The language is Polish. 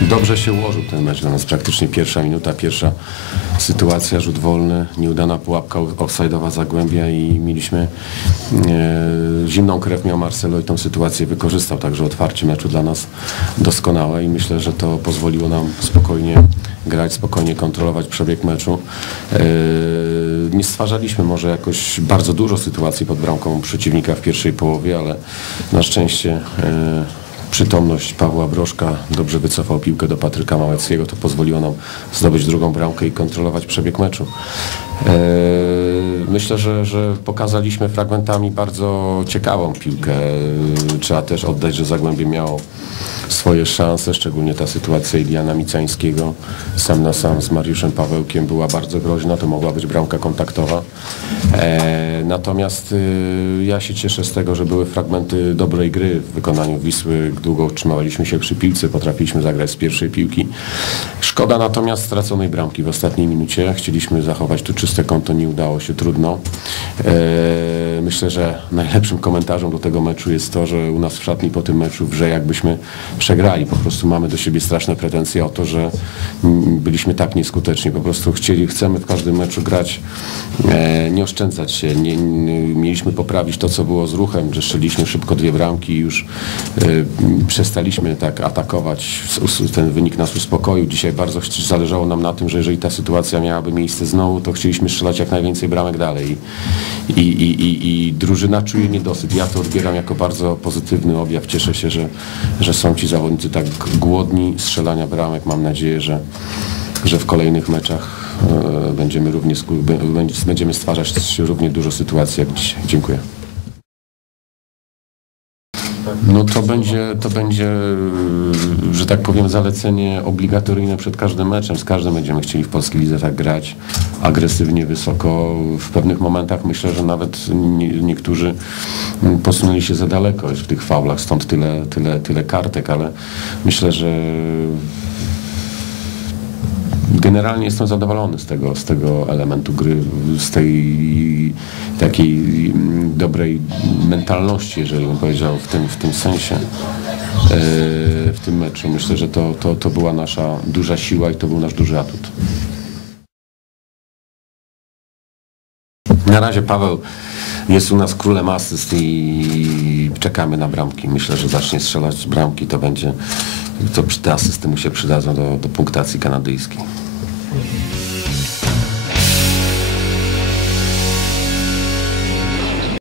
Dobrze się ułożył ten mecz dla nas. Praktycznie pierwsza minuta, pierwsza sytuacja, rzut wolny, nieudana pułapka offside'owa Zagłębia i mieliśmy e, zimną krew miał Marcelo i tą sytuację wykorzystał. Także otwarcie meczu dla nas doskonałe i myślę, że to pozwoliło nam spokojnie grać, spokojnie kontrolować przebieg meczu. E, nie stwarzaliśmy może jakoś bardzo dużo sytuacji pod bramką przeciwnika w pierwszej połowie, ale na szczęście e, przytomność Pawła Broszka dobrze wycofał piłkę do Patryka Małeckiego, to pozwoliło nam zdobyć drugą bramkę i kontrolować przebieg meczu. E, myślę, że, że pokazaliśmy fragmentami bardzo ciekawą piłkę. E, trzeba też oddać, że Zagłębie miało swoje szanse, szczególnie ta sytuacja Iliana Micańskiego sam na sam z Mariuszem Pawełkiem była bardzo groźna, to mogła być bramka kontaktowa. E, natomiast y, ja się cieszę z tego, że były fragmenty dobrej gry w wykonaniu Wisły. Długo utrzymaliśmy się przy piłce, potrafiliśmy zagrać z pierwszej piłki. Szkoda natomiast straconej bramki w ostatniej minucie. Chcieliśmy zachować tu czyste konto, nie udało się, trudno. E, myślę, że najlepszym komentarzem do tego meczu jest to, że u nas w szatni po tym meczu wrze jakbyśmy przegrali. Po prostu mamy do siebie straszne pretensje o to, że byliśmy tak nieskuteczni. Po prostu chcieli, chcemy w każdym meczu grać, e, nie oszczędzać się. Nie, mieliśmy poprawić to, co było z ruchem, że strzeliliśmy szybko dwie bramki i już e, przestaliśmy tak atakować. Ten wynik nas uspokoił. Dzisiaj bardzo zależało nam na tym, że jeżeli ta sytuacja miałaby miejsce znowu, to chcieliśmy strzelać jak najwięcej bramek dalej. I, i, i, i drużyna czuje niedosyt. Ja to odbieram jako bardzo pozytywny objaw. Cieszę się, że, że są ci zawodnicy tak głodni strzelania bramek. Mam nadzieję, że, że w kolejnych meczach e, będziemy również będziemy stwarzać równie dużo sytuacji jak dzisiaj. Dziękuję. No to będzie, to będzie, że tak powiem, zalecenie obligatoryjne przed każdym meczem. Z każdym będziemy chcieli w polskiej lidze tak grać agresywnie, wysoko. W pewnych momentach myślę, że nawet nie, niektórzy posunęli się za daleko w tych faulach, stąd tyle, tyle, tyle kartek, ale myślę, że generalnie jestem zadowolony z tego, z tego elementu gry, z tej takiej dobrej mentalności, jeżeli bym powiedział, w tym, w tym sensie e, w tym meczu. Myślę, że to, to, to była nasza duża siła i to był nasz duży atut. Na razie Paweł jest u nas królem asyst i czekamy na bramki. Myślę, że zacznie strzelać bramki, to będzie, to te asysty mu się przydadzą do, do punktacji kanadyjskiej.